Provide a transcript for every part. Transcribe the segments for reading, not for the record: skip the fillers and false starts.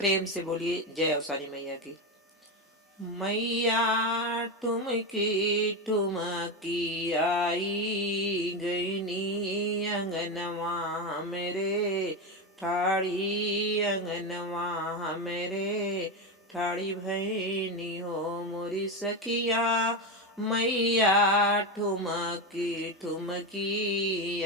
प्रेम से बोलिए जय अवसानी मैया की। मैया ठुमकी ठुमकी आई गईनी अंगनवा मेरे, ठाड़ी अंगनवा मेरे, ठाड़ी भैनी हो मोरी सखिया। मैया ठुमकी ठुमकी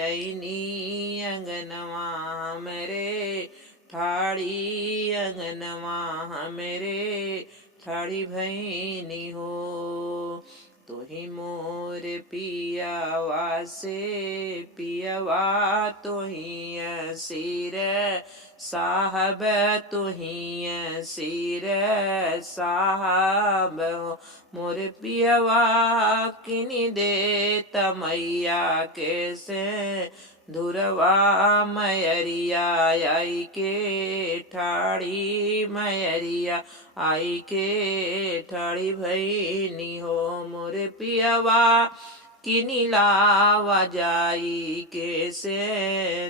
आईनी अंगनवा मेरे, ठाड़ी अंगनवा मेरे, ठाड़ी भैनी हो। तुही मोर पियावा से पियवा, तुही सिर साहब, तुही सिर साहब हो। मोर पियवा किनी दे तमैया कैसे, धुरवा मयरिया आई के ठाड़ी, मयरिया आई के ठाड़ी भैनी हो। मोर पियवा किनी लावा जाई कैसे,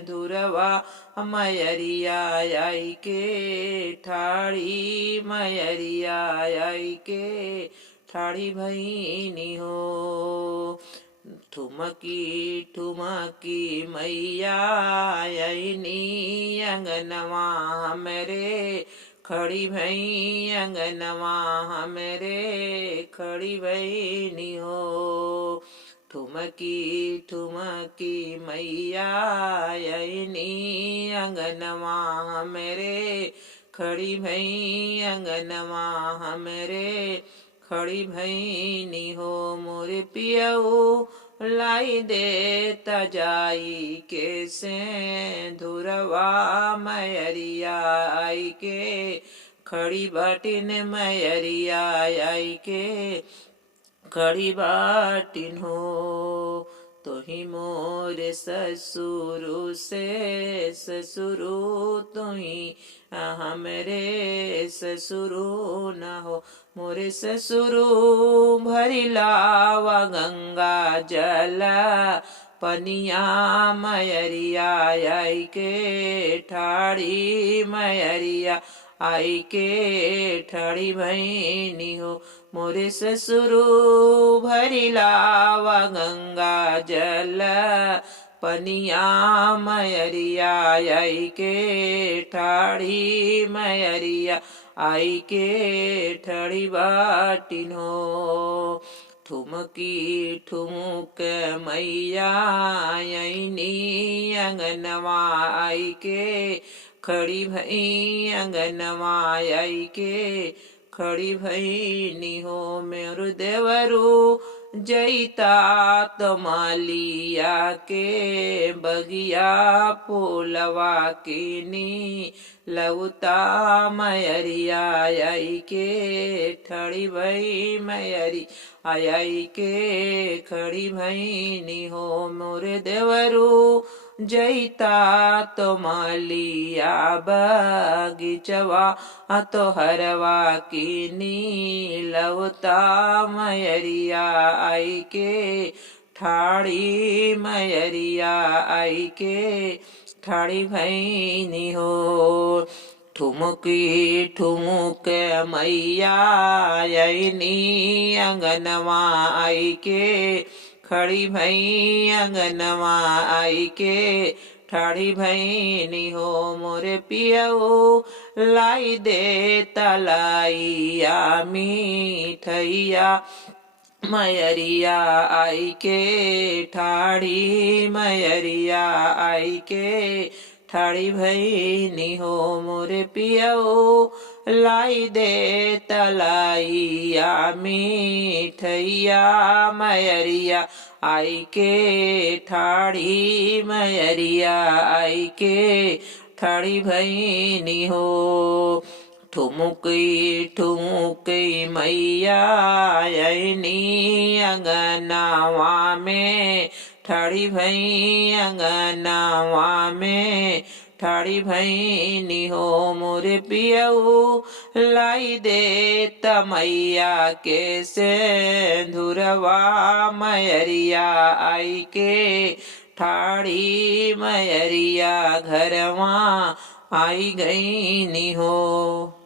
धुरवा मयरिया आई के ठाड़ी, मयरिया आई के ठाड़ी भैनी हो। ठुमकी ठुमकी मैया आईनी अंगनवा मेरे, खड़ी भई अंगनवा मेरे, खड़ी भैनी हो। ठुमकी ठुमकी मैया आईनी अंगनवा मेरे, खड़ी भई अंगनवा मेरे, खड़ी भैनी हो। मोर पियऊ लाई दे तजाई कैसे, धुरवा मयरिया आई के खड़ी बाटिन, मयरिया आई के खड़ी बाटिन हो। तुही मोर ससुरु से ससुरु, तुही हमरे ससुरु न हो। मोरे ससुरु भरी लावा गंगा जल, पनिया मयरिया आई के ठाड़ी, मयरिया आई के ठाड़ी भैनी हो। मोरे ससुरु भरी लावा गंगा जल, पनिया मयरिया आई के ठाड़ी, मयरिया आई के ठाड़ी बाटिन हो। ठुमकी ठुमुक मैया आईनी अंगनवा आई के, खड़ी भई अंगनवा आई के खड़ी भैनी हो। मेरु देवरू जैता तमालिया के, बगिया फूलवा कीनी लउता मयरिया आई के ठड़ी भई, मयरी आई के खड़ी भैनी हो। मोरे देवरू जैता तो मालिया बगीचवा, तो हरवा कीनी लवता मयरिया आई के ठाड़ी, मयरिया आई के ठाड़ी भैनी हो। ठुमुकी ठुमुक मैया आईनी अंगनवा आई के, खड़ी भई अंगनवा आई के ठाड़ी भैनी हो। मोरे पियऊ लाई दे तलाइया मीठैया, मयरिया आई के ठाड़ी, मयरिया आई के ठाड़ी भैनी हो। मोरे पियऊ लाई दे तलाइया मीठैया, मयरिया आई के ठाड़ी, मयरिया आई के ठाड़ी भैनी हो। ठुमुकी ठुमुकी मैया आईनी अंगनावा में, ठाड़ी भई अंगनावा में ठाड़ी भैनी हो। मोरे पियऊ लाई दे तमैया के सिंधुरवा, मयरिया आई के ठाड़ी, मयरिया घरवा आई गई नी हो।